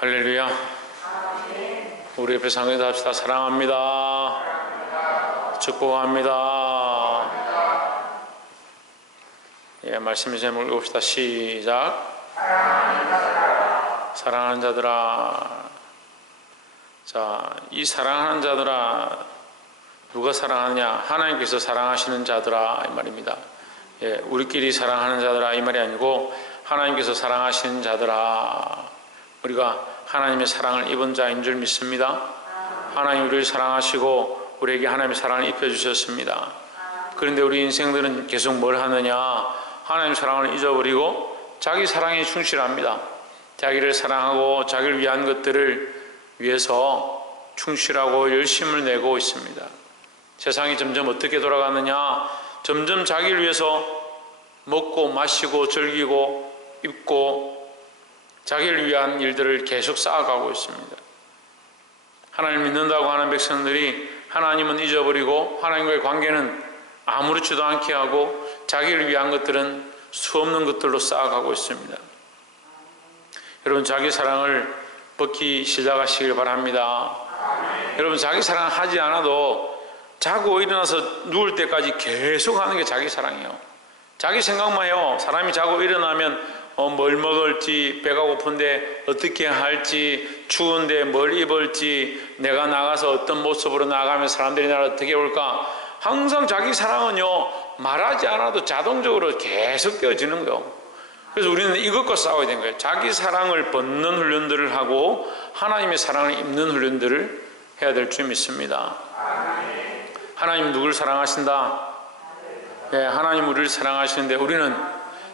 할렐루야. 우리 옆에 상대도 합시다. 사랑합니다. 축복합니다. 예, 말씀 제목 읽읍시다. 시작. 사랑하는 자들아. 자, 이 사랑하는 자들아, 누가 사랑하느냐? 하나님께서 사랑하시는 자들아, 이 말입니다. 예, 우리끼리 사랑하는 자들아, 이 말이 아니고 하나님께서 사랑하시는 자들아. 우리가 하나님의 사랑을 입은 자인 줄 믿습니다. 하나님 우리를 사랑하시고 우리에게 하나님의 사랑을 입혀주셨습니다. 그런데 우리 인생들은 계속 뭘 하느냐? 하나님의 사랑을 잊어버리고 자기 사랑에 충실합니다. 자기를 사랑하고 자기를 위한 것들을 위해서 충실하고 열심을 내고 있습니다. 세상이 점점 어떻게 돌아가느냐? 점점 자기를 위해서 먹고 마시고 즐기고 입고 자기를 위한 일들을 계속 쌓아가고 있습니다. 하나님을 믿는다고 하는 백성들이 하나님은 잊어버리고 하나님과의 관계는 아무렇지도 않게 하고 자기를 위한 것들은 수없는 것들로 쌓아가고 있습니다. 여러분, 자기 사랑을 벗기 시작하시길 바랍니다. 여러분, 자기 사랑 하지 않아도 자고 일어나서 누울 때까지 계속 하는 게 자기 사랑이에요. 자기 생각만 해요. 사람이 자고 일어나면 뭘 먹을지, 배가 고픈데 어떻게 할지, 추운데 뭘 입을지, 내가 나가서 어떤 모습으로 나가면 사람들이 나를 어떻게 볼까. 항상 자기 사랑은요, 말하지 않아도 자동적으로 계속 되어지는 거예요. 그래서 우리는 이것과 싸워야 되는 거예요. 자기 사랑을 벗는 훈련들을 하고 하나님의 사랑을 입는 훈련들을 해야 될 줄 믿습니다. 하나님 누구를 사랑하신다? 네, 하나님 우리를 사랑하시는데 우리는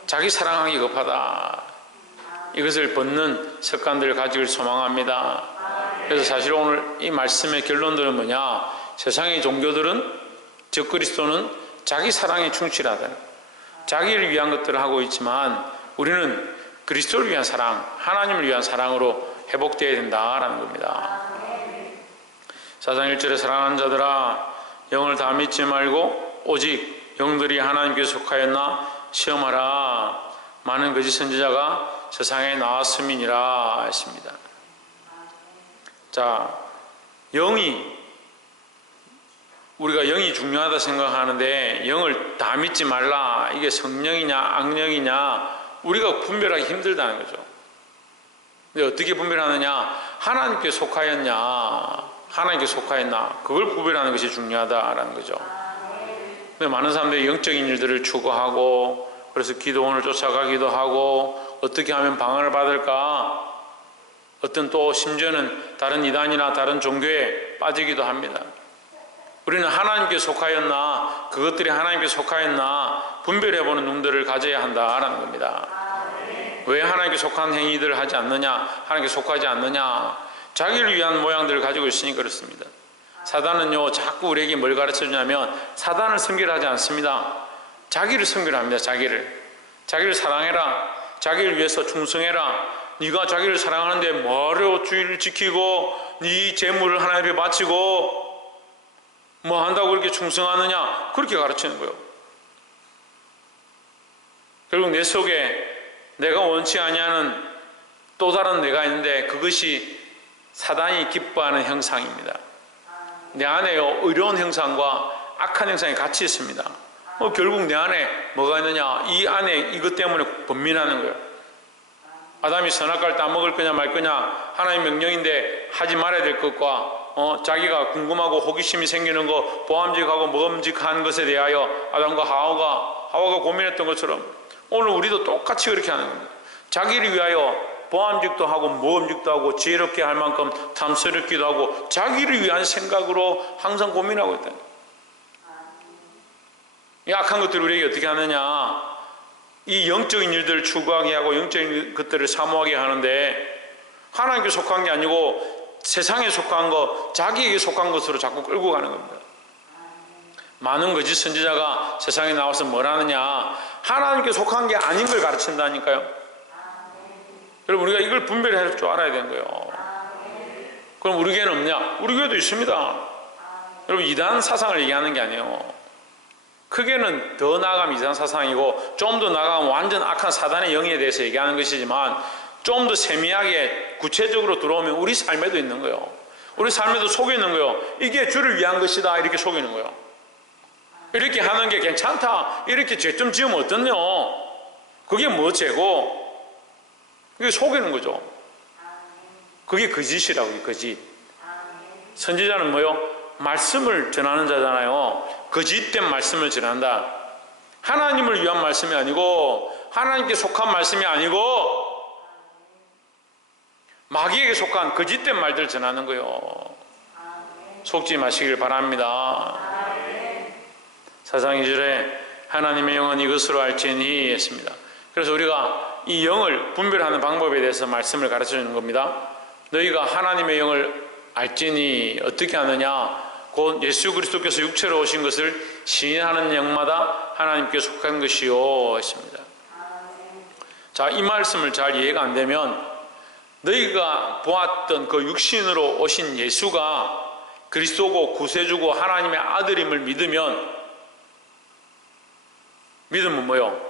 자기 사랑하기 급하다. 이것을 벗는 습관들을 가지길 소망합니다. 그래서 사실 오늘 이 말씀의 결론들은 뭐냐? 세상의 종교들은, 즉 그리스도는 자기 사랑에 충실하다. 자기를 위한 것들을 하고 있지만 우리는 그리스도를 위한 사랑, 하나님을 위한 사랑으로 회복되어야 된다라는 겁니다. 4장 1절에 사랑하는 자들아, 영을 다 믿지 말고 오직 영들이 영들이 속하였나 시험하라. 많은 거짓 선지자가 세상에 나왔음이니라 했습니다. 자, 우리가 영이 중요하다 생각하는데 영을 다 믿지 말라. 이게 성령이냐 악령이냐 우리가 분별하기 힘들다는 거죠. 근데 어떻게 분별하느냐? 하나님께 속하였나 그걸 구별하는 것이 중요하다라는 거죠. 근데 많은 사람들이 영적인 일들을 추구하고 그래서 기도원을 쫓아가기도 하고 어떻게 하면 방언을 받을까? 어떤 또 심지어는 다른 이단이나 다른 종교에 빠지기도 합니다. 우리는 하나님께 속하였나, 그것들이 하나님께 속하였나 분별해보는 눈들을 가져야 한다라는 겁니다. 왜 하나님께 속한 행위들을 하지 않느냐? 하나님께 속하지 않느냐? 자기를 위한 모양들을 가지고 있으니 그렇습니다. 사단은요, 자꾸 우리에게 뭘 가르쳐 주냐면 사단을 섬기려 하지 않습니다. 자기를 섬기려 합니다. 자기를 사랑해라. 자기를 위해서 충성해라. 네가 자기를 사랑하는데 뭐하러 주의를 지키고 네 재물을 하나님 앞에 바치고 뭐 한다고 그렇게 충성하느냐? 그렇게 가르치는 거예요. 결국 내 속에 내가 원치 아니하는 또 다른 내가 있는데 그것이 사단이 기뻐하는 형상입니다. 내 안에요, 의로운 형상과 악한 형상이 같이 있습니다. 결국 내 안에 뭐가 있느냐? 이 안에 이것 때문에 번민하는 거예요. 아담이 선악과를 따먹을 거냐 말 거냐 하나님 명령인데 하지 말아야 될 것과 자기가 궁금하고 호기심이 생기는 거, 보암직하고 먹음직한 것에 대하여 아담과 하와가 고민했던 것처럼 오늘 우리도 똑같이 그렇게 하는 겁니다. 자기를 위하여 보암직도 하고 모험직도 하고 지혜롭게 할 만큼 탐스럽기도 하고 자기를 위한 생각으로 항상 고민하고 있다. 이 악한 것들을 우리에게 어떻게 하느냐? 이 영적인 일들을 추구하게 하고 영적인 것들을 사모하게 하는데 하나님께 속한 게 아니고 세상에 속한 것, 자기에게 속한 것으로 자꾸 끌고 가는 겁니다. 많은 거짓 선지자가 세상에 나와서 뭘 하느냐? 하나님께 속한 게 아닌 걸 가르친다니까요. 여러분, 우리가 이걸 분별할 줄 알아야 되는 거예요. 그럼 우리 교회는 없냐? 우리 교회도 있습니다. 여러분, 이단 사상을 얘기하는 게 아니에요. 크게는 더 나아가면 이단 사상이고 좀 더 나아가면 완전 악한 사단의 영에 대해서 얘기하는 것이지만 좀 더 세미하게 구체적으로 들어오면 우리 삶에도 있는 거예요. 우리 삶에도 속이는 거예요. 이게 주를 위한 것이다 이렇게 속이는 거예요. 이렇게 하는 게 괜찮다 이렇게 죄점 지으면 어떻냐. 그게 뭐 죄고 그게 속이는 거죠. 그게 거짓이라고요. 거짓. 선지자는 뭐요? 말씀을 전하는 자잖아요. 거짓된 말씀을 전한다. 하나님을 위한 말씀이 아니고 하나님께 속한 말씀이 아니고 마귀에게 속한 거짓된 말들을 전하는 거예요. 속지 마시길 바랍니다. 사장 2절에 하나님의 영은 이것으로 알지니 했습니다. 그래서 우리가 이 영을 분별하는 방법에 대해서 말씀을 가르쳐 주는 겁니다. 너희가 하나님의 영을 알지니 어떻게 아느냐? 곧 예수 그리스도께서 육체로 오신 것을 시인하는 영마다 하나님께 속한 것이요 했습니다. 자, 이 말씀을 잘 이해가 안 되면 너희가 보았던 그 육신으로 오신 예수가 그리스도고 구세주고 하나님의 아들임을 믿으면 뭐요?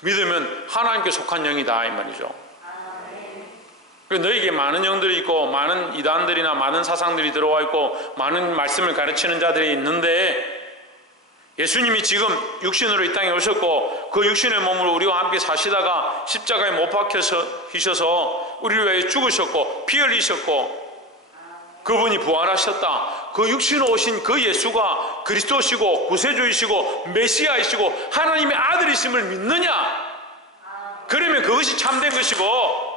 믿으면 하나님께 속한 영이다 이 말이죠. 너희에게 많은 영들이 있고 많은 이단들이나 많은 사상들이 들어와 있고 많은 말씀을 가르치는 자들이 있는데 예수님이 지금 육신으로 이 땅에 오셨고 그 육신의 몸으로 우리와 함께 사시다가 십자가에 못 박히셔서 우리를 위해 죽으셨고 피 흘리셨고 그분이 부활하셨다. 그 육신으로 오신 그 예수가 그리스도시고 구세주이시고 메시아이시고 하나님의 아들이심을 믿느냐? 그러면 그것이 참된 것이고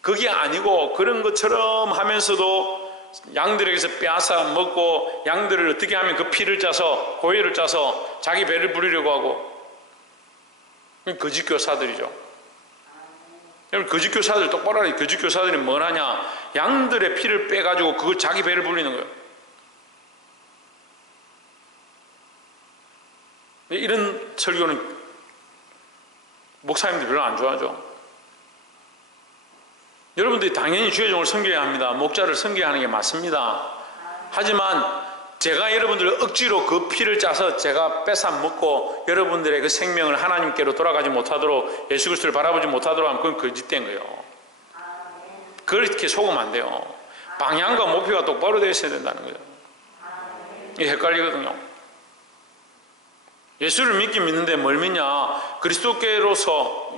그게 아니고 그런 것처럼 하면서도 양들에게서 빼앗아 먹고 양들을 어떻게 하면 그 피를 짜서 고혈을 짜서 자기 배를 부리려고 하고 거짓 교사들이죠. 여러분 거짓 교사들 똑바로 하라. 거짓 교사들이 뭘 하냐? 양들의 피를 빼가지고 그걸 자기 배를 불리는 거예요. 이런 설교는 목사님들이 별로 안 좋아하죠. 여러분들이 당연히 주의 종을 섬겨야 합니다. 목자를 섬겨야 하는 게 맞습니다. 하지만 제가 여러분들을 억지로 그 피를 짜서 제가 뺏어 먹고 여러분들의 그 생명을 하나님께로 돌아가지 못하도록 예수 그리스도를 바라보지 못하도록 하면 그건 거짓된 거예요. 그렇게 속으면 안 돼요. 방향과 목표가 똑바로 되어 있어야 된다는 거예요. 이게 헷갈리거든요. 예수를 믿긴 믿는데 뭘 믿냐? 그리스도께서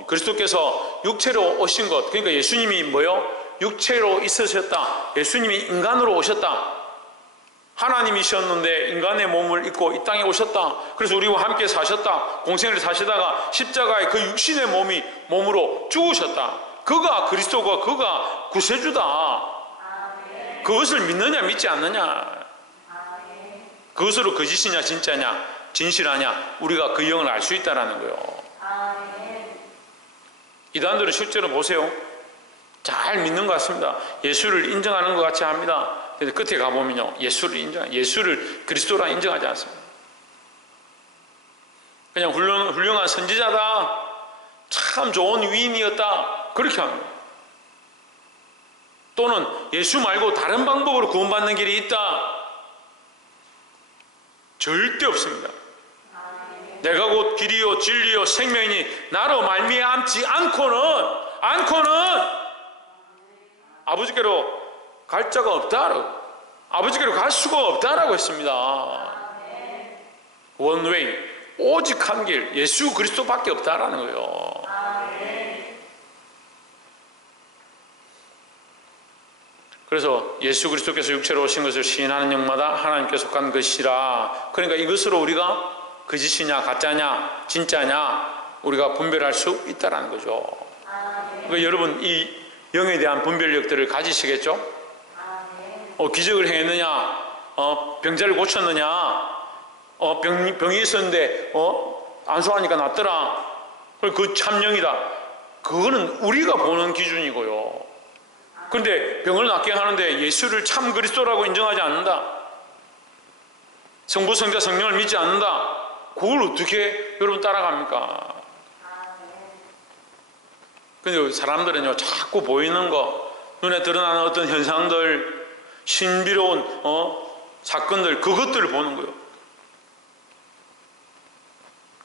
육체로 오신 것, 그러니까 예수님이 뭐요? 육체로 있으셨다. 예수님이 인간으로 오셨다. 하나님이셨는데 인간의 몸을 입고 이 땅에 오셨다. 그래서 우리와 함께 사셨다. 공생을 사시다가 십자가에 그 육신의 몸으로 죽으셨다. 그가 그리스도가 그가 구세주다. 그것을 믿느냐 믿지 않느냐? 그것으로 거짓이냐 진짜냐? 진실하냐? 우리가 그 영을 알 수 있다는 거예요. 이단들은 실제로 보세요. 잘 믿는 것 같습니다. 예수를 인정하는 것 같이 합니다. 근데 끝에 가보면요. 예수를 그리스도라 인정하지 않습니다. 그냥 훌륭한 선지자다. 참 좋은 위인이었다. 그렇게 합니다. 또는 예수 말고 다른 방법으로 구원받는 길이 있다. 절대 없습니다. 내가 곧 길이요 진리요 생명이니 나로 말미암지 않고는 아버지께로 갈 자가 없다라고, 아버지께로 갈 수가 없다라고 했습니다. 원웨이, 오직 한 길, 예수 그리스도밖에 없다라는 거예요. 그래서 예수 그리스도께서 육체로 오신 것을 시인하는 영마다 하나님께 속한 것이라. 그러니까 이것으로 우리가 거짓이냐 가짜냐 진짜냐 우리가 분별할 수 있다는 거죠. 그러니까 여러분 이 영에 대한 분별력들을 가지시겠죠? 기적을 행했느냐, 병자를 고쳤느냐, 병이 있었는데 안수하니까 낫더라, 그 참영이다. 그거는 우리가 보는 기준이고요. 그런데 병을 낫게 하는데 예수를 참 그리스도라고 인정하지 않는다, 성부 성자 성령을 믿지 않는다, 그걸 어떻게 여러분 따라갑니까? 근데 사람들은요 자꾸 보이는 거, 눈에 드러나는 어떤 현상들, 신비로운 사건들, 그것들을 보는 거예요.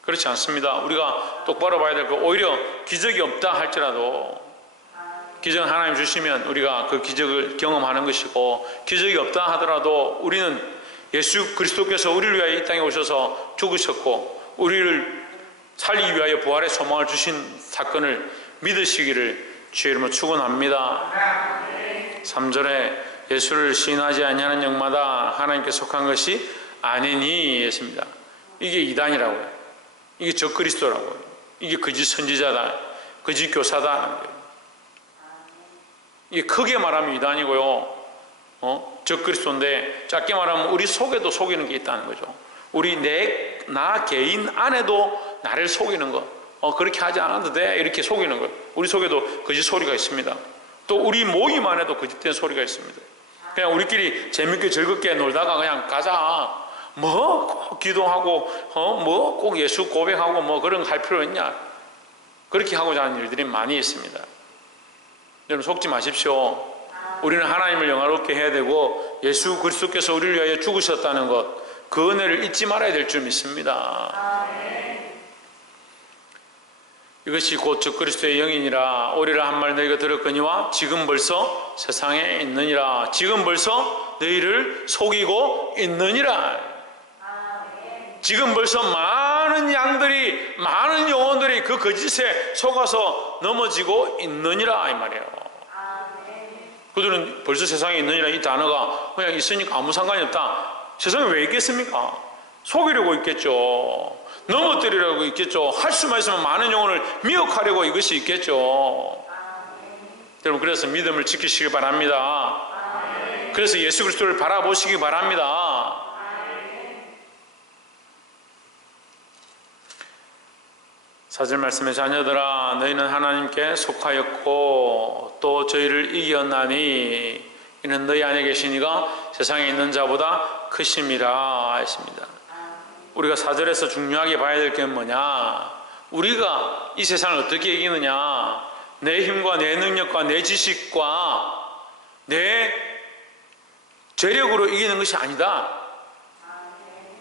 그렇지 않습니다. 우리가 똑바로 봐야 될 거, 오히려 기적이 없다 할지라도 기적은 하나님 주시면 우리가 그 기적을 경험하는 것이고, 기적이 없다 하더라도 우리는 예수 그리스도께서 우리를 위하여 이 땅에 오셔서 죽으셨고 우리를 살리기 위하여 부활의 소망을 주신 사건을 믿으시기를 주의 이름으로 축원합니다. 3절에 예수를 시인하지 아니하는 영마다 하나님께 속한 것이 아니니 했습니다. 이게 이단이라고요. 이게 적그리스도라고요. 이게 거짓 선지자다, 거짓 교사다. 이게 크게 말하면 이단이고요, 적그리스도인데 작게 말하면 우리 속에도 속이는 게 있다는 거죠. 나 개인 안에도 나를 속이는 것, 그렇게 하지 않아도 돼, 이렇게 속이는 것. 우리 속에도 거짓 소리가 있습니다. 또 우리 모임 안에도 거짓된 소리가 있습니다. 그냥 우리끼리 재밌게 즐겁게 놀다가 그냥 가자, 뭐 꼭 기도하고 뭐 꼭 예수 고백하고 뭐 그런 거 할 필요 있냐, 그렇게 하고자 하는 일들이 많이 있습니다. 여러분 속지 마십시오. 우리는 하나님을 영화롭게 해야 되고 예수 그리스도께서 우리를 위하여 죽으셨다는 것, 그 은혜를 잊지 말아야 될 줄 믿습니다. 이것이 곧 적그리스도의 영이니라. 오리라 한 말 너희가 들었거니와 지금 벌써 세상에 있느니라. 지금 벌써 너희를 속이고 있느니라. 지금 벌써 많은 양들이, 많은 영혼들이 그 거짓에 속아서 넘어지고 있느니라 이 말이에요. 그들은 벌써 세상에 있느니라 이 단어가 그냥 있으니까 아무 상관이 없다. 세상에 왜 있겠습니까? 속이려고 있겠죠. 넘어뜨리려고 있겠죠. 할 수만 있으면 많은 영혼을 미혹하려고 이것이 있겠죠. 여러분 그래서 믿음을 지키시기 바랍니다. 그래서 예수 그리스도를 바라보시기 바랍니다. 4절 말씀에 자녀들아 너희는 하나님께 속하였고 또 저희를 이겼나니 이는 너희 안에 계신 이가 세상에 있는 자보다 크심이라 했습니다. 우리가 4절에서 중요하게 봐야 될 게 뭐냐, 우리가 이 세상을 어떻게 이기느냐, 내 힘과 내 능력과 내 지식과 내 재력으로 이기는 것이 아니다.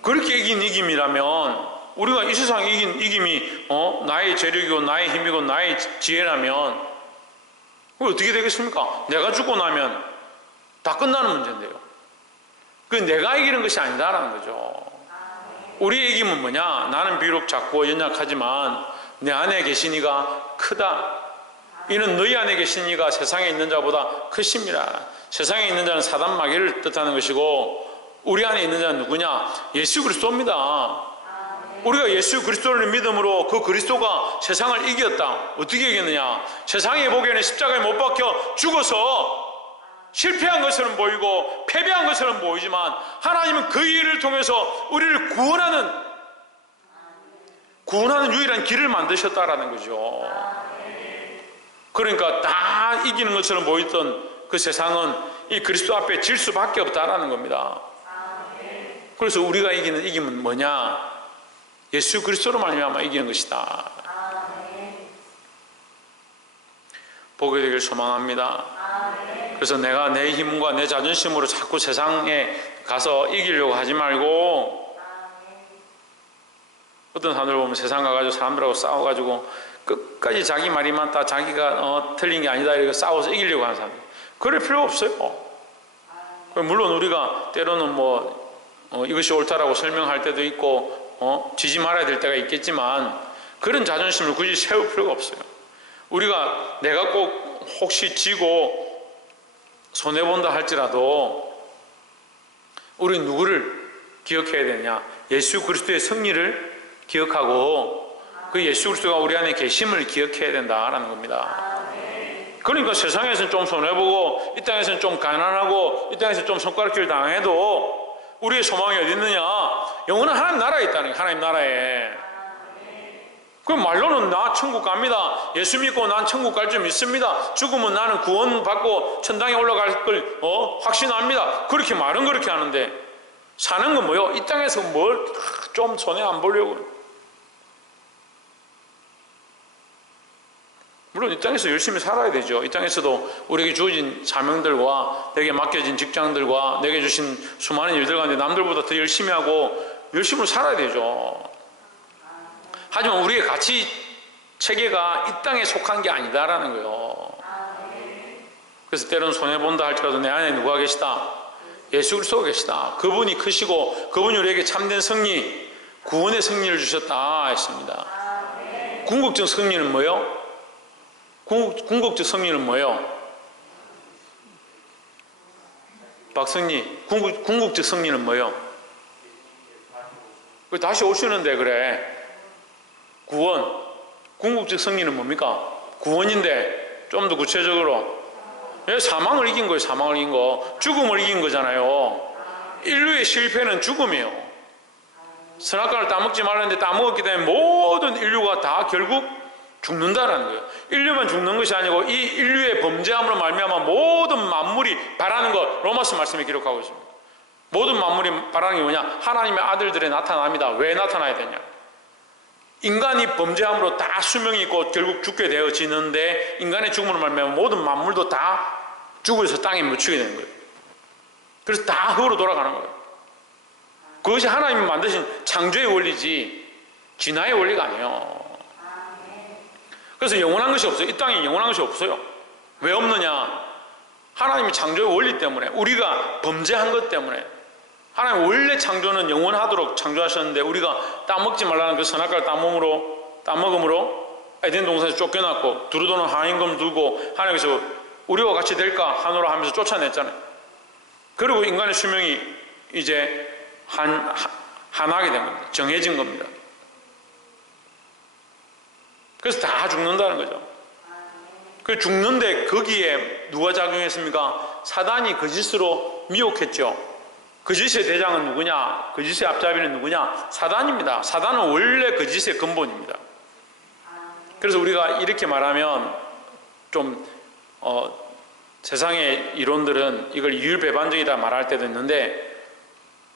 그렇게 이긴 이김이라면, 우리가 이 세상에 이긴 이김이 나의 재력이고 나의 힘이고 나의 지혜라면 그게 어떻게 되겠습니까? 내가 죽고 나면 다 끝나는 문제인데요. 그 내가 이기는 것이 아니다라는 거죠. 우리의 이김은 뭐냐? 나는 비록 작고 연약하지만 내 안에 계신 이가 크다. 이는 너희 안에 계신 이가 세상에 있는 자보다 크심이라. 세상에 있는 자는 사단 마귀를 뜻하는 것이고 우리 안에 있는 자는 누구냐? 예수 그리스도입니다. 우리가 예수 그리스도를 믿음으로 그 그리스도가 세상을 이겼다. 어떻게 이겼느냐? 세상에 보기에는 십자가에 못 박혀 죽어서 실패한 것처럼 보이고 패배한 것처럼 보이지만 하나님은 그 일을 통해서 우리를 구원하는 유일한 길을 만드셨다라는 거죠. 그러니까 다 이기는 것처럼 보였던 그 세상은 이 그리스도 앞에 질 수밖에 없다라는 겁니다. 그래서 우리가 이기는 이김은 뭐냐? 예수 그리스도로 말미암아 이기는 것이다. 보게 되길 소망합니다. 그래서 내가 내 힘과 내 자존심으로 자꾸 세상에 가서 이기려고 하지 말고, 어떤 사람들 보면 세상 가가지고 사람들하고 싸워가지고 끝까지 자기 말이 맞다, 자기가 틀린 게 아니다 이렇게 싸워서 이기려고 하는 사람들, 그럴 필요 없어요. 물론 우리가 때로는 이것이 옳다라고 설명할 때도 있고 지지 말아야 될 때가 있겠지만 그런 자존심을 굳이 세울 필요가 없어요. 우리가 내가 꼭 혹시 지고 손해본다 할지라도 우리 누구를 기억해야 되냐? 예수 그리스도의 승리를 기억하고 그 예수 그리스도가 우리 안에 계심을 기억해야 된다라는 겁니다. 그러니까 세상에서는 좀 손해보고 이 땅에서는 좀 가난하고 이 땅에서 좀 손가락질 당해도 우리의 소망이 어디 있느냐? 영원한 하나님 나라에 있다는 거예요. 하나님 나라에. 그 말로는 나 천국 갑니다. 예수 믿고 난 천국 갈 줄 믿습니다. 죽으면 나는 구원받고 천당에 올라갈 걸 확신합니다. 그렇게 말은 그렇게 하는데 사는 건 뭐요? 이 땅에서 뭘 좀 손해 안 보려고. 물론 이 땅에서 열심히 살아야 되죠. 이 땅에서도 우리에게 주어진 사명들과 내게 맡겨진 직장들과 내게 주신 수많은 일들 가운데 남들보다 더 열심히 하고 열심히 살아야 되죠. 하지만 우리의 가치 체계가 이 땅에 속한 게 아니다라는 거예요. 그래서 때로는 손해본다 할지라도 내 안에 누가 계시다? 예수 그리스도가 계시다. 그분이 크시고 그분이 우리에게 참된 승리, 구원의 승리를 주셨다 했습니다. 궁극적 승리는 뭐예요? 궁극적 승리는 뭐예요? 박승리, 궁극적 승리는 뭐예요? 다시 오시는데 그래. 구원. 궁극적 승리는 뭡니까? 구원인데 좀 더 구체적으로 사망을 이긴 거예요. 사망을 이긴 거. 죽음을 이긴 거잖아요. 인류의 실패는 죽음이에요. 선악과를 따먹지 말았는데 따먹었기 때문에 모든 인류가 다 결국 죽는다라는 거예요. 인류만 죽는 것이 아니고 이 인류의 범죄함으로 말미암아 모든 만물이 바라는 것, 로마서 말씀에 기록하고 있습니다. 모든 만물이 바라는 게 뭐냐? 하나님의 아들들의 나타남이다. 왜 나타나야 되냐? 인간이 범죄함으로 다 수명이 있고 결국 죽게 되어지는데 인간의 죽음으로 말미암아 모든 만물도 다 죽어서 땅에 묻히게 되는 거예요. 그래서 다 흙으로 돌아가는 거예요. 그것이 하나님이 만드신 창조의 원리지 진화의 원리가 아니에요. 그래서 영원한 것이 없어요. 이 땅에 영원한 것이 없어요. 왜 없느냐? 하나님이 창조의 원리 때문에, 우리가 범죄한 것 때문에. 하나님 원래 창조는 영원하도록 창조하셨는데 우리가 따먹지 말라는 그 선악과를 따먹음으로 에덴 동산에서 쫓겨났고 두루도는 하인금 두고 하나님께서 우리와 같이 될까 하노라 하면서 쫓아냈잖아요. 그리고 인간의 수명이 이제 하나게 된 겁니다. 정해진 겁니다. 그래서 다 죽는다는 거죠. 그 죽는데 거기에 누가 작용했습니까? 사단이 거짓으로 미혹했죠. 거짓의 대장은 누구냐? 거짓의 앞잡이는 누구냐? 사단입니다. 사단은 원래 거짓의 근본입니다. 그래서 우리가 이렇게 말하면 좀 세상의 이론들은 이걸 이율배반적이다 말할 때도 있는데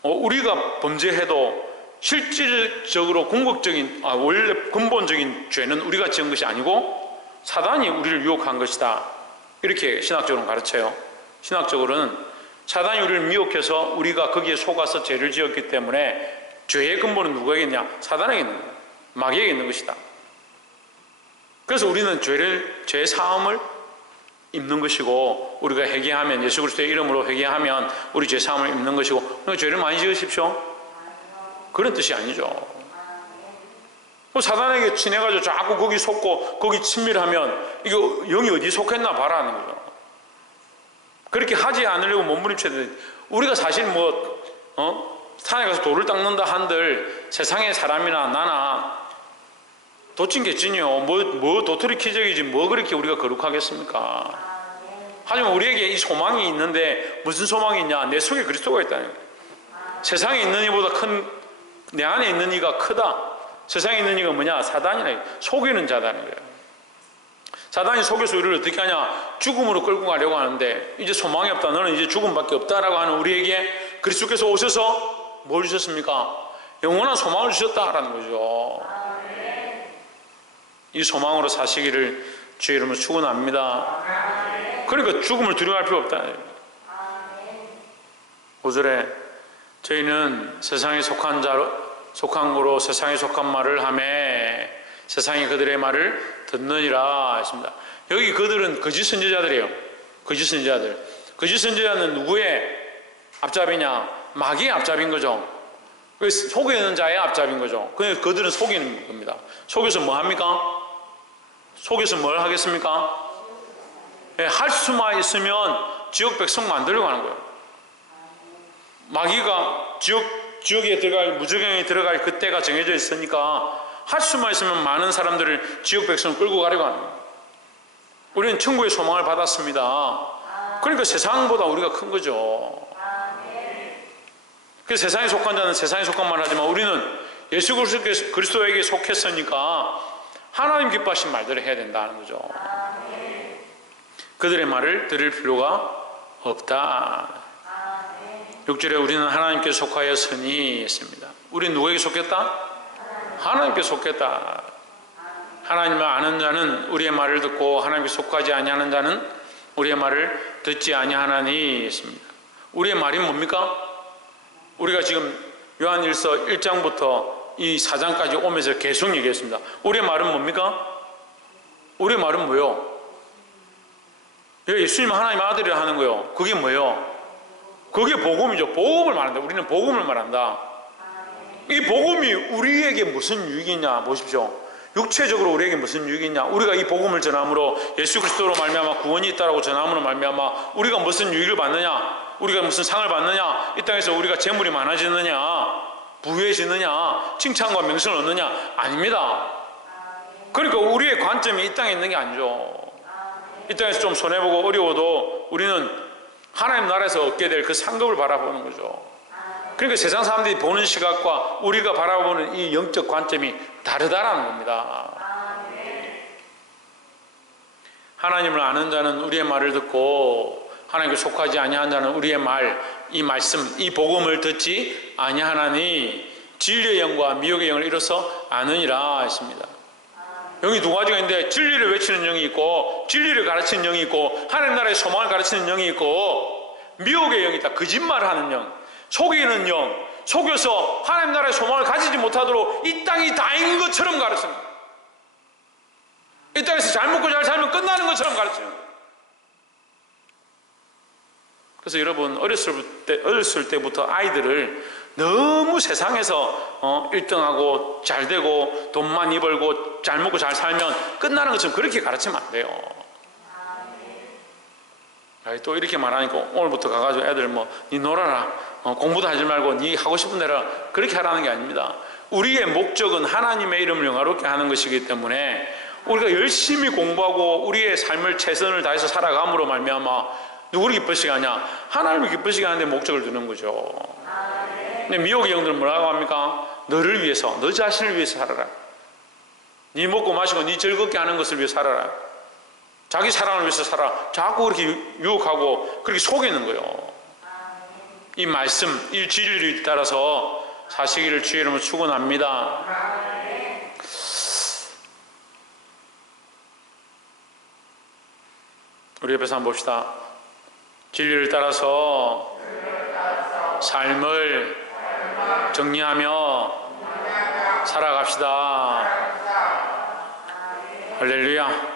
우리가 범죄해도 실질적으로 궁극적인 원래 근본적인 죄는 우리가 지은 것이 아니고 사단이 우리를 유혹한 것이다. 이렇게 신학적으로는 가르쳐요. 신학적으로는 사단이 우리를 미혹해서 우리가 거기에 속아서 죄를 지었기 때문에 죄의 근본은 누구에게 있냐? 사단에게 있는 거야. 마귀에게 있는 것이다. 그래서 우리는 죄의 사함을 입는 것이고 우리가 회개하면 예수 그리스도의 이름으로 회개하면 우리 죄 사함을 입는 것이고 그러니까 죄를 많이 지으십시오. 그런 뜻이 아니죠. 사단에게 친해가지고 자꾸 거기 속고 거기 친밀하면 이거 영이 어디 속했나 봐라는 거죠. 그렇게 하지 않으려고 몸부림쳐야 돼. 우리가 사실 산에 가서 돌을 닦는다 한들 세상의 사람이나 나나 도찐 개찐이요. 뭐 도토리 키적이지 뭐 그렇게 우리가 거룩하겠습니까? 하지만 우리에게 이 소망이 있는데 무슨 소망이 있냐? 내 속에 그리스도가 있다는 거예요. 세상에 있는 이보다 큰 내 안에 있는 이가 크다. 세상에 있는 이가 뭐냐? 사단이나 속이는 자다는 거예요. 사단이 속여서 우리를 어떻게 하냐? 죽음으로 끌고 가려고 하는데 이제 소망이 없다. 너는 이제 죽음밖에 없다라고 하는 우리에게 그리스도께서 오셔서 뭘 주셨습니까? 영원한 소망을 주셨다라는 거죠. 이 소망으로 사시기를 주의 이름으로 축원합니다. 그러니까 죽음을 두려워할 필요 없다. 5절에 저희는 세상에 속한 거로 세상에 속한 말을 하매 세상이 그들의 말을 듣느니라 했습니다. 여기 그들은 거짓 선지자들이에요. 거짓 선지자들. 거짓 선지자는 누구의 앞잡이냐? 마귀의 앞잡이인 거죠. 속이는 자의 앞잡이인 거죠. 그래서 그들은 속이는 겁니다. 속여서 뭐 합니까? 속여서 뭘 하겠습니까? 할 수만 있으면 지역 백성 만들려고 하는 거예요. 마귀가 지옥에 들어갈, 무저갱에 들어갈 그때가 정해져 있으니까 할 수만 있으면 많은 사람들을 지역 백성을 끌고 가려고 하는 거예요. 우리는 천국의 소망을 받았습니다. 그러니까 세상보다 우리가 큰 거죠. 그래서 세상에 속한 자는 세상에 속한 말을 하지만 우리는 예수 그리스도에게 속했으니까 하나님 기뻐하신 말들을 해야 된다는 거죠. 그들의 말을 들을 필요가 없다. 6절에 우리는 하나님께 속하였으니 했습니다. 우리는 누구에게 속했다? 하나님께 속했다. 하나님을 아는 자는 우리의 말을 듣고 하나님께 속하지 아니하는 자는 우리의 말을 듣지 아니하나니 했습니다. 우리의 말이 뭡니까? 우리가 지금 요한일서 1장부터 이 4장까지 오면서 계속 얘기했습니다. 우리의 말은 뭡니까? 우리의 말은 뭐요? 예수님 하나님의 아들이라 하는 거요. 그게 뭐예요? 그게 복음이죠. 복음을 말한다. 우리는 복음을 말한다. 이 복음이 우리에게 무슨 유익이냐 보십시오. 육체적으로 우리에게 무슨 유익이냐. 우리가 이 복음을 전함으로 예수 그리스도로 말미암아 구원이 있다라고 전함으로 말미암아 우리가 무슨 유익을 받느냐, 우리가 무슨 상을 받느냐, 이 땅에서 우리가 재물이 많아지느냐, 부유해지느냐, 칭찬과 명성을 얻느냐? 아닙니다. 그러니까 우리의 관점이 이 땅에 있는 게 아니죠. 이 땅에서 좀 손해보고 어려워도 우리는 하나님 나라에서 얻게 될 그 상급을 바라보는 거죠. 그러니까 세상 사람들이 보는 시각과 우리가 바라보는 이 영적 관점이 다르다라는 겁니다. 하나님을 아는 자는 우리의 말을 듣고 하나님께 속하지 아니한 자는 우리의 말, 이 말씀, 이 복음을 듣지 아니하나니 진리의 영과 미혹의 영을 이뤄서 아느니라 했습니다. 영이 두 가지가 있는데 진리를 외치는 영이 있고 진리를 가르치는 영이 있고 하나님 나라의 소망을 가르치는 영이 있고 미혹의 영이 있다. 거짓말하는 영, 속이는 영, 속여서 하나님 나라의 소망을 가지지 못하도록 이 땅이 다인 것처럼 가르칩니다. 이 땅에서 잘 먹고 잘 살면 끝나는 것처럼 가르칩니다. 그래서 여러분 어렸을 때부터 아이들을 너무 세상에서 1등하고 잘 되고 돈 많이 벌고 잘 먹고 잘 살면 끝나는 것처럼 그렇게 가르치면 안 돼요. 또 이렇게 말하니까 오늘부터 가가지고 애들 니 놀아라, 공부도 하지 말고 니 하고 싶은 대로 그렇게 하라는 게 아닙니다. 우리의 목적은 하나님의 이름을 영화롭게 하는 것이기 때문에 우리가 열심히 공부하고 우리의 삶을 최선을 다해서 살아감으로 말미암아 누구를 기쁘시게 하냐? 하나님을 기쁘시게 하는 데 목적을 두는 거죠. 근데 미혹의 영들은 뭐라고 합니까? 너를 위해서, 너 자신을 위해서 살아라. 네 먹고 마시고 네 즐겁게 하는 것을 위해 살아라. 자기 사랑을 위해서 살아. 자꾸 그렇게 유혹하고 그렇게 속이는 거예요. 이 말씀, 이 진리를 따라서 사시기를 주의 이름으로 축원합니다. 우리 옆에서 한번 봅시다. 진리를 따라서 삶을 정리하며 살아갑시다. 할렐루야.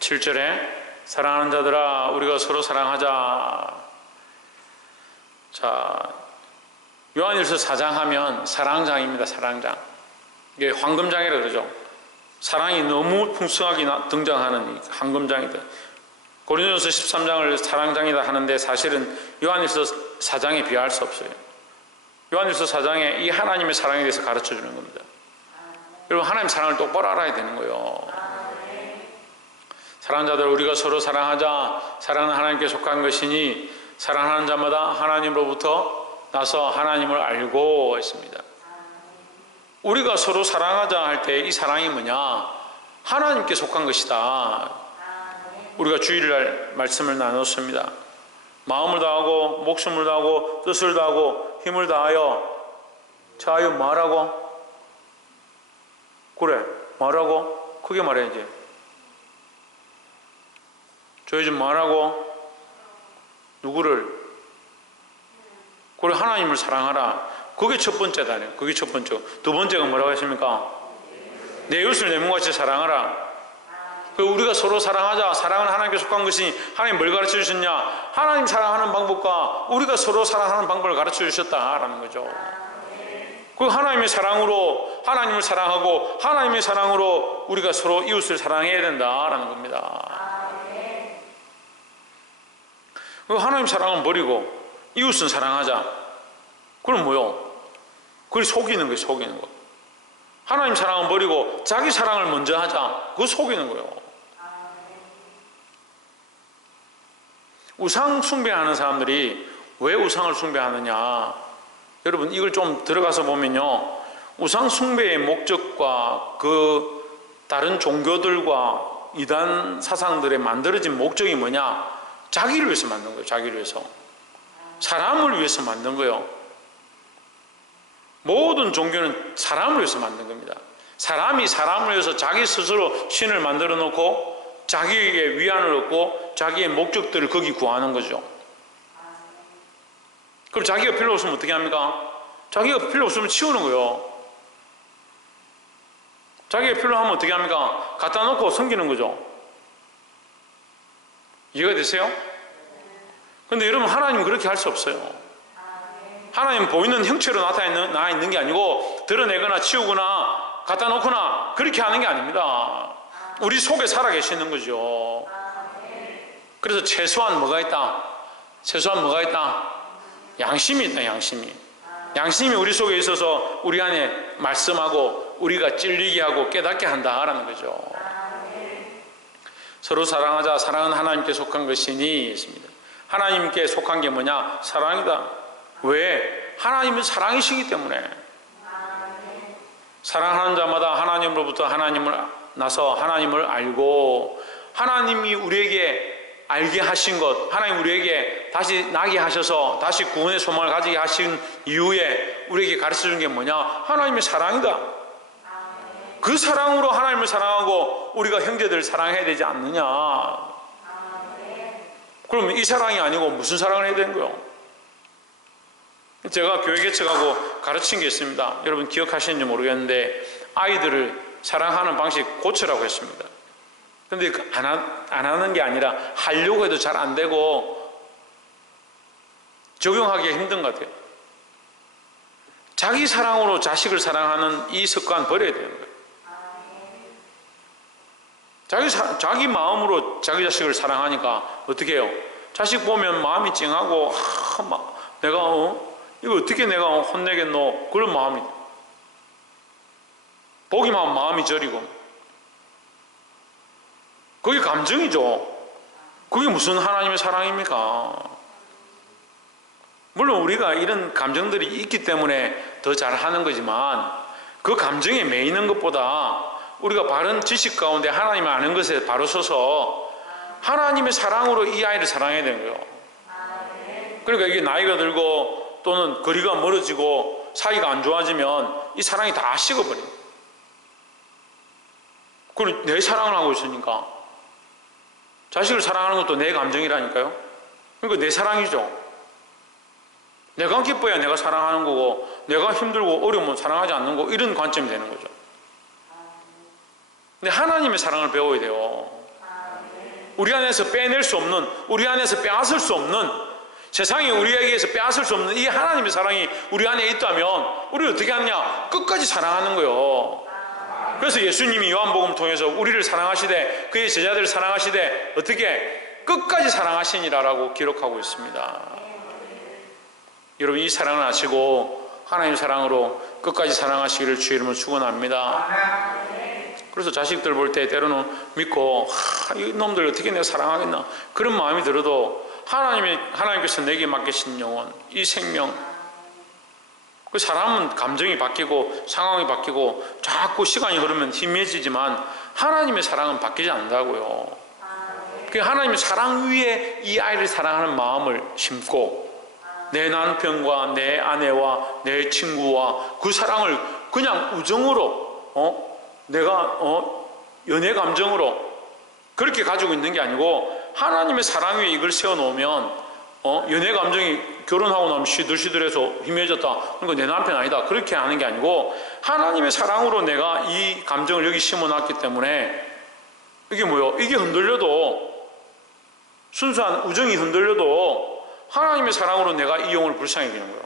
7절에 사랑하는 자들아 우리가 서로 사랑하자. 자, 요한일서 4장 하면 사랑장입니다. 사랑장. 이게 황금장이라고 그러죠. 사랑이 너무 풍성하게 등장하는 황금장이다. 고린도전서 13장을 사랑장이다 하는데 사실은 요한일서 4장에 비할 수 없어요. 요한일서 4장에 이 하나님의 사랑에 대해서 가르쳐 주는 겁니다. 여러분 하나님 사랑을 똑바로 알아야 되는 거예요. 사랑하는 자들 우리가 서로 사랑하자. 사랑은 하나님께 속한 것이니 사랑하는 자마다 하나님으로부터 나서 하나님을 알고 했습니다. 우리가 서로 사랑하자 할 때 이 사랑이 뭐냐? 하나님께 속한 것이다. 우리가 주일날 말씀을 나눴습니다. 마음을 다하고 목숨을 다하고 뜻을 다하고 힘을 다하여 자유 말하고 그래 말하고 크게 말해야지. 저희 좀 말하고 누구를 그래 하나님을 사랑하라. 그게 첫 번째다. 그게 첫 번째. 두 번째가 뭐라고 했습니까? 내 이웃을 내 몸같이 사랑하라. 우리가 서로 사랑하자. 사랑은 하나님께 속한 것이니 하나님 뭘 가르쳐 주셨냐? 하나님 사랑하는 방법과 우리가 서로 사랑하는 방법을 가르쳐 주셨다라는 거죠. 그 하나님의 사랑으로 하나님을 사랑하고 하나님의 사랑으로 우리가 서로 이웃을 사랑해야 된다라는 겁니다. 그 하나님 사랑은 버리고 이웃은 사랑하자. 그럼 뭐요? 그걸 속이는 거예요. 속이는 거. 하나님 사랑은 버리고 자기 사랑을 먼저 하자. 그거 속이는 거예요. 우상 숭배하는 사람들이 왜 우상을 숭배하느냐? 여러분 이걸 좀 들어가서 보면요, 우상 숭배의 목적과 그 다른 종교들과 이단 사상들의 만들어진 목적이 뭐냐? 자기를 위해서 만든 거예요. 자기를 위해서. 사람을 위해서 만든 거예요. 모든 종교는 사람을 위해서 만든 겁니다. 사람이 사람을 위해서 자기 스스로 신을 만들어 놓고 자기에게 위안을 얻고 자기의 목적들을 거기 구하는 거죠. 그럼 자기가 필요 없으면 어떻게 합니까? 자기가 필요 없으면 치우는 거예요. 자기가 필요하면 어떻게 합니까? 갖다 놓고 섬기는 거죠. 이해가 되세요? 근데 여러분, 하나님은 그렇게 할 수 없어요. 하나님은 보이는 형체로 나타나 있는 게 아니고 드러내거나 치우거나 갖다 놓거나 그렇게 하는 게 아닙니다. 우리 속에 살아 계시는 거죠. 그래서 최소한 뭐가 있다? 최소한 뭐가 있다? 양심이 있다. 양심이 우리 속에 있어서 우리 안에 말씀하고 우리가 찔리게 하고 깨닫게 한다라는 거죠. 서로 사랑하자. 사랑은 하나님께 속한 것이니 했습니다. 하나님께 속한 게 뭐냐? 사랑이다. 왜? 하나님은 사랑이시기 때문에. 사랑하는 자마다 하나님으로부터 하나님을 나서 하나님을 알고, 하나님이 우리에게 알게 하신 것, 하나님 우리에게 다시 나게 하셔서 다시 구원의 소망을 가지게 하신 이후에 우리에게 가르쳐준 게 뭐냐? 하나님의 사랑이다. 그 사랑으로 하나님을 사랑하고 우리가 형제들을 사랑해야 되지 않느냐? 그러면 이 사랑이 아니고 무슨 사랑을 해야 되는 거예요? 제가 교회 개척하고 가르친 게 있습니다. 여러분 기억하시는지 모르겠는데, 아이들을 사랑하는 방식 고치라고 했습니다. 근데 안 하는 게 아니라 하려고 해도 잘 안 되고 적용하기가 힘든 것 같아요. 자기 사랑으로 자식을 사랑하는 이 습관 버려야 되는 거예요. 자기 마음으로 자기 자식을 사랑하니까 어떻게 해요? 자식 보면 마음이 찡하고, 내가 이거 어떻게 내가 혼내겠노? 그런 마음이, 보기만 하면 마음이 저리고. 그게 감정이죠. 그게 무슨 하나님의 사랑입니까? 물론 우리가 이런 감정들이 있기 때문에 더 잘하는 거지만, 그 감정에 매이는 것보다 우리가 바른 지식 가운데 하나님을 아는 것에 바로 서서 하나님의 사랑으로 이 아이를 사랑해야 되는 거예요. 그러니까 이게 나이가 들고 또는 거리가 멀어지고 사이가 안 좋아지면 이 사랑이 다 식어버립니다. 그리고 내 사랑을 하고 있으니까, 자식을 사랑하는 것도 내 감정이라니까요. 그러니까 내 사랑이죠. 내가 기뻐야 내가 사랑하는 거고, 내가 힘들고 어려우면 사랑하지 않는 거, 이런 관점이 되는 거죠. 근데 하나님의 사랑을 배워야 돼요. 우리 안에서 빼낼 수 없는, 우리 안에서 빼앗을 수 없는, 세상이 우리에게서 빼앗을 수 없는 이 하나님의 사랑이 우리 안에 있다면 우리를 어떻게 하느냐? 끝까지 사랑하는 거예요. 그래서 예수님이 요한복음을 통해서 우리를 사랑하시되 그의 제자들을 사랑하시되 어떻게? 끝까지 사랑하시니라라고 기록하고 있습니다. 여러분, 이 사랑을 아시고 하나님의 사랑으로 끝까지 사랑하시기를 주의 이름으로 축원합니다. 그래서 자식들 볼 때 때로는 믿고, 이 놈들 어떻게 내가 사랑하겠나, 그런 마음이 들어도 하나님께서 내게 맡기신 영혼, 이 생명, 그 사람은 감정이 바뀌고 상황이 바뀌고 자꾸 시간이 흐르면 희미해지지만 하나님의 사랑은 바뀌지 않는다고요. 그 하나님의 사랑 위에 이 아이를 사랑하는 마음을 심고, 내 남편과 내 아내와 내 친구와 그 사랑을 그냥 우정으로, 내가 연애 감정으로 그렇게 가지고 있는 게 아니고, 하나님의 사랑 위에 이걸 세워놓으면 연애 감정이 결혼하고 나면 시들시들해서 희미해졌다, 그러니까 내 남편 아니다, 그렇게 하는 게 아니고, 하나님의 사랑으로 내가 이 감정을 여기 심어놨기 때문에, 이게 뭐예요? 이게 흔들려도, 순수한 우정이 흔들려도 하나님의 사랑으로 내가 이 영혼을 불쌍히 여기는 거예요.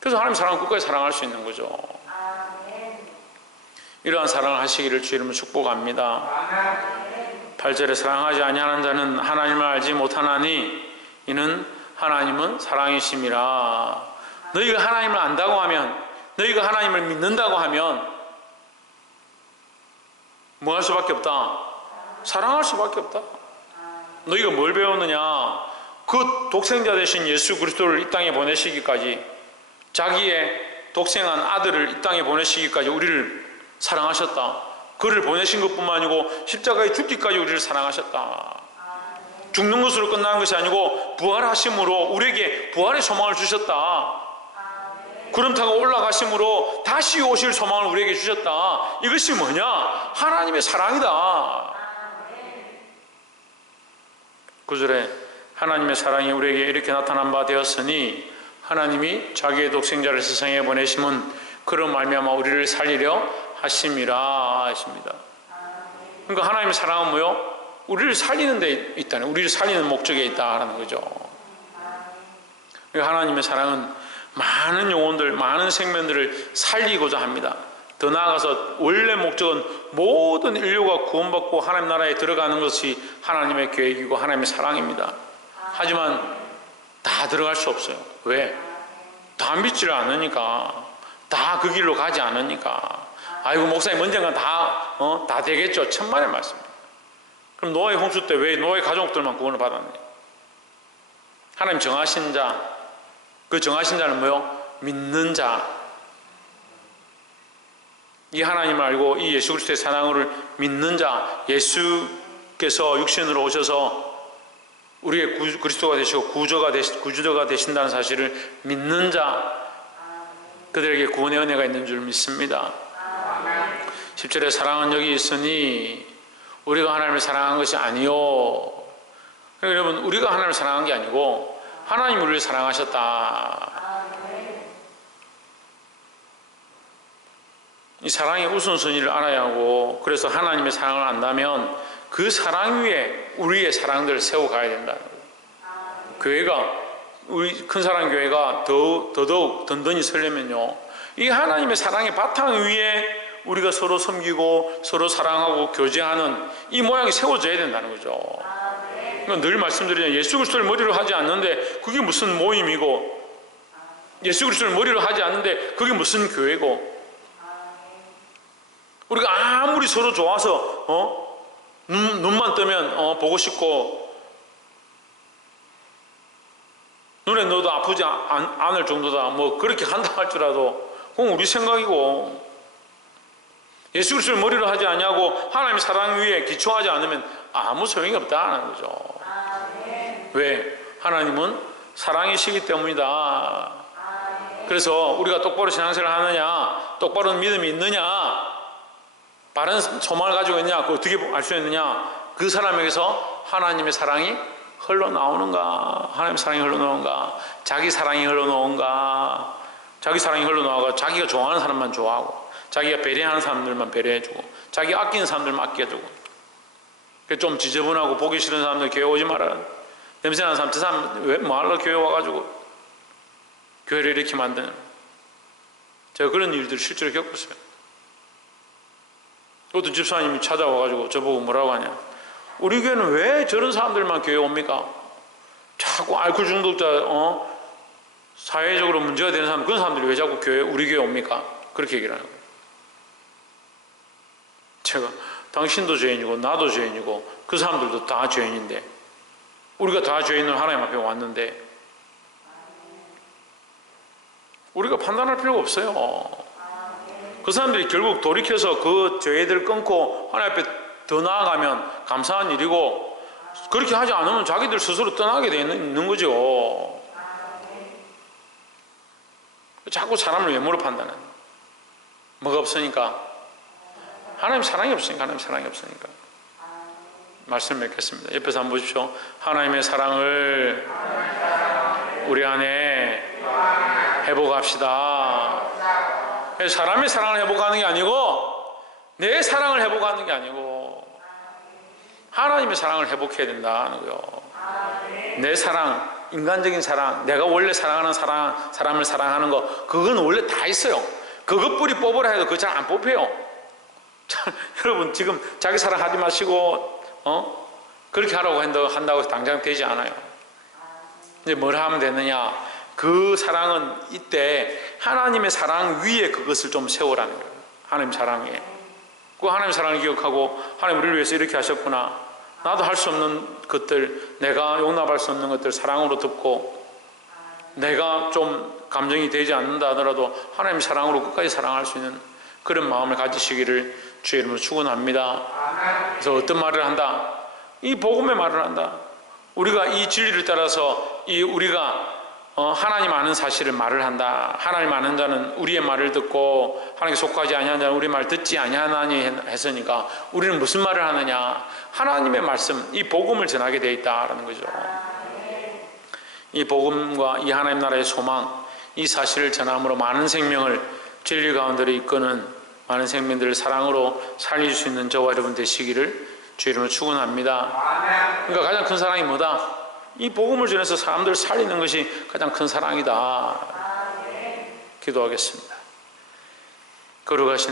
그래서 하나님의 사랑은 끝까지 사랑할 수 있는 거죠. 이러한 사랑을 하시기를 주의 이름으로 축복합니다. 8절에 사랑하지 아니하는 자는 하나님을 알지 못하나니 이는 하나님은 사랑이심이라. 너희가 하나님을 안다고 하면, 너희가 하나님을 믿는다고 하면 뭐 할 수밖에 없다? 사랑할 수밖에 없다. 너희가 뭘 배웠느냐? 그 독생자 되신 예수 그리스도를 이 땅에 보내시기까지, 자기의 독생한 아들을 이 땅에 보내시기까지 우리를 사랑하셨다. 그를 보내신 것뿐만 아니고 십자가에 죽기까지 우리를 사랑하셨다. 죽는 것으로 끝나는 것이 아니고 부활하심으로 우리에게 부활의 소망을 주셨다. 구름 타고 올라가심으로 다시 오실 소망을 우리에게 주셨다. 이것이 뭐냐? 하나님의 사랑이다. 9절에 하나님의 사랑이 우리에게 이렇게 나타난 바 되었으니 하나님이 자기의 독생자를 세상에 보내심은 그로 말미암아 우리를 살리려 하심이라 하십니다. 그러니까 하나님의 사랑은 뭐요? 우리를 살리는 데 있다는, 우리를 살리는 목적에 있다라는 거죠. 그러니까 하나님의 사랑은 많은 영혼들, 많은 생명들을 살리고자 합니다. 더 나아가서 원래 목적은 모든 인류가 구원받고 하나님 나라에 들어가는 것이 하나님의 계획이고 하나님의 사랑입니다. 하지만 다 들어갈 수 없어요. 왜? 다 믿지를 않으니까, 다 그 길로 가지 않으니까. 아이고 목사님 언젠가 다 되겠죠. 천만의 말씀입니다. 그럼 노아의 홍수 때 왜 노아의 가족들만 구원을 받았느냐? 하나님 정하신 자, 그 정하신 자는 뭐요? 믿는 자. 이 하나님을 알고 이 예수 그리스도의 사랑을 믿는 자, 예수께서 육신으로 오셔서 우리의 그리스도가 되시고 구주가 되신다는 사실을 믿는 자, 그들에게 구원의 은혜가 있는 줄 믿습니다. 10절에 사랑은 여기 있으니 우리가 하나님을 사랑한 것이 아니요. 그러니까 여러분, 우리가 하나님을 사랑한 게 아니고 하나님이 우리를 사랑하셨다. 이 사랑의 우선순위를 알아야 하고, 그래서 하나님의 사랑을 안다면 그 사랑 위에 우리의 사랑들을 세워가야 된다. 교회가, 우리 큰사랑교회가 더더욱 든든히 서려면요, 이 하나님의 사랑의 바탕 위에 우리가 서로 섬기고 서로 사랑하고 교제하는 이 모양이 세워져야 된다는 거죠. 그러니까 늘 말씀드리잖아요. 예수 그리스도를 머리로 하지 않는데 그게 무슨 모임이고, 예수 그리스도를 머리로 하지 않는데 그게 무슨 교회고, 우리가 아무리 서로 좋아서 눈만 뜨면 보고 싶고 눈에 넣어도 아프지 않을 정도다, 뭐 그렇게 한다 할지라도 그건 우리 생각이고, 예수 그리스도를 머리로 하지 않냐고 하나님의 사랑 위에 기초하지 않으면 아무 소용이 없다는 거죠. 왜? 하나님은 사랑이시기 때문이다. 그래서 우리가 똑바로 신앙생활을 하느냐, 똑바로 믿음이 있느냐, 바른 소망을 가지고 있느냐, 그거 어떻게 알 수 있느냐, 그 사람에게서 하나님의 사랑이 흘러나오는가, 하나님의 사랑이 흘러나오는가, 자기 사랑이 흘러나오는가. 자기 사랑이 흘러나와서 자기가 좋아하는 사람만 좋아하고, 자기가 배려하는 사람들만 배려해주고, 자기가 아끼는 사람들만 아껴주고, 좀 지저분하고 보기 싫은 사람들 교회 오지 마라, 냄새나는 사람, 저 사람 왜 뭐하러 교회 와가지고 교회를 이렇게 만드는, 제가 그런 일들을 실제로 겪었어요. 어떤 집사님이 찾아와가지고 저보고 뭐라고 하냐, 우리 교회는 왜 저런 사람들만 교회 옵니까? 자꾸 알코올 중독자, 사회적으로 문제가 되는 사람, 그런 사람들이 왜 자꾸 우리 교회 옵니까? 그렇게 얘기를 하는 거예요. 제가, 당신도 죄인이고 나도 죄인이고 그 사람들도 다 죄인인데, 우리가 다 죄인을 하나님 앞에 왔는데 우리가 판단할 필요가 없어요. 그 사람들이 결국 돌이켜서 그 죄들을 끊고 하나님 앞에 더 나아가면 감사한 일이고, 그렇게 하지 않으면 자기들 스스로 떠나게 되는 거죠. 자꾸 사람을 외모로 판단하는, 뭐가 없으니까? 하나님 사랑이 없으니까. 하나님 사랑이 없으니까. 말씀 맺겠습니다. 옆에서 한번 보십시오. 하나님의 사랑을 우리 안에 회복합시다. 사람의 사랑을 회복하는 게 아니고 내 사랑을 회복하는 게 아니고 하나님의 사랑을 회복해야 된다는 거예요. 내 사랑, 인간적인 사랑, 내가 원래 사랑하는 사람을 사랑하는 거, 그건 원래 다 있어요. 그것 뿌리 뽑으라 해도 그거 잘 안 뽑혀요. 여러분, 지금 자기 사랑하지 마시고 그렇게 하라고 한다고 해서 당장 되지 않아요. 이제 뭘 하면 되느냐, 그 사랑은 이때 하나님의 사랑 위에 그것을 좀 세우라는 거예요. 하나님 사랑 위에. 그 하나님 사랑을 기억하고, 하나님 우리를 위해서 이렇게 하셨구나, 나도 할 수 없는 것들, 내가 용납할 수 없는 것들 사랑으로 덮고, 내가 좀 감정이 되지 않는다 하더라도 하나님의 사랑으로 끝까지 사랑할 수 있는 그런 마음을 가지시기를 주의 이름으로 축원합니다. 그래서 어떤 말을 한다? 이 복음의 말을 한다. 우리가 이 진리를 따라서 우리가 하나님 아는 사실을 말을 한다. 하나님 아는 자는 우리의 말을 듣고 하나님께 속하지 아니한 자는 우리 말 듣지 아니하나니 했으니까 우리는 무슨 말을 하느냐? 하나님의 말씀, 이 복음을 전하게 되어 있다라는 거죠. 이 복음과 이 하나님 나라의 소망, 이 사실을 전함으로 많은 생명을 진리 가운데로 이끄는 많은 생명들을 사랑으로 살릴 수 있는 저와 여러분 되시기를 주 이름으로 축원합니다. 그러니까 가장 큰 사랑이 뭐다? 이 복음을 전해서 사람들을 살리는 것이 가장 큰 사랑이다. 기도하겠습니다. 거룩하신